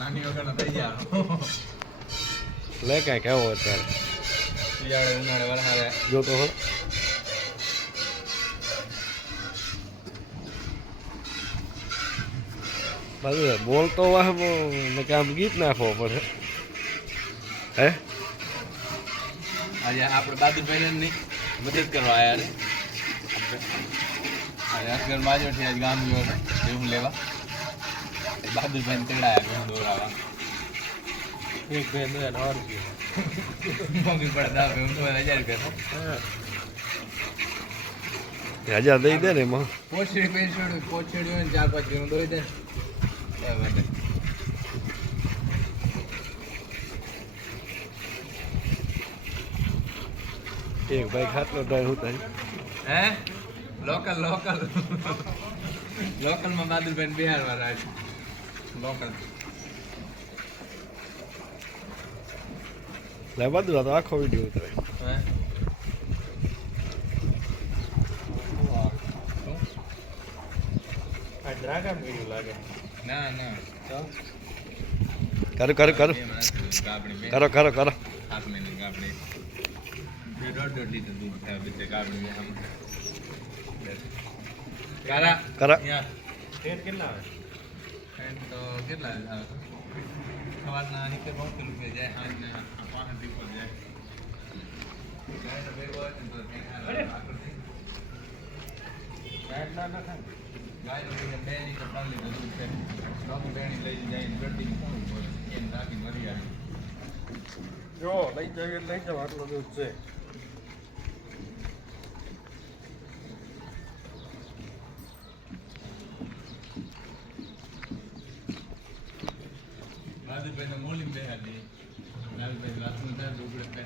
નાની વગર થઈ ગયા લે કાંઈ કેવો અત્યારે શિયાળે ઉનાળે વરસાદે જો તો બસ બોલતો વાહ કે આમ ગીત નાખવો પડે હે આજે આપણે બાદુભાઈ ની મદદ કરવા આવ્યા રે અસગર બાજુથી આજ ગામ ગયો છે એવું લેવા બાદુભાઈ તેડાયા ઘઉં દોરાવા એક બે 1000 રૂપિયા મમ્મી પડતા ઘઉં તો 1000 રૂપિયા 1000 દઈ દે ને એમાં પોચડી હોય ને 4-5 ઘઉં દોઈ દે એ માટે એક ભાઈ ખાટલો ડાય હું તારી હે લોકલ માં બાદુભાઈ બિહાર વાળા લોકલ લે બધું તો આખો વિડીયો ઉતરે હે આ ડ્રાગન વિડીયો લાગે ના કરો કરો 7 મહિને ગાબડી 2.5 લીટર દૂધ થાય બીજે ગાબડી આમ કરા ફેર કેટલા આવે ફેર તો કેટલા આવે સવારના 70 રૂપિયા જાય સાંજના 65 ઉપર જાય ગાયનો ભેગો હોય ને તો ગાયનો ભેગો 2 લીટર 3 લીટર દૂધ છે ડોકી બેણી લઈ જાય ગરદી કોણ બોલે એને રાખી મરી જાય જો લઈ જાવ આટલો દૂધ છે લાલભાઈ ને મોલી બેહાડી લાલભાઈ રાતનું થાય ડુબળે પે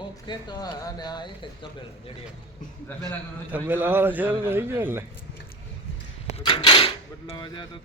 ઓકે તો અને આ એક જ તબેલા જડીએ તબેલા વાળા છે રહી ગયો ને બદલાવા જાય તો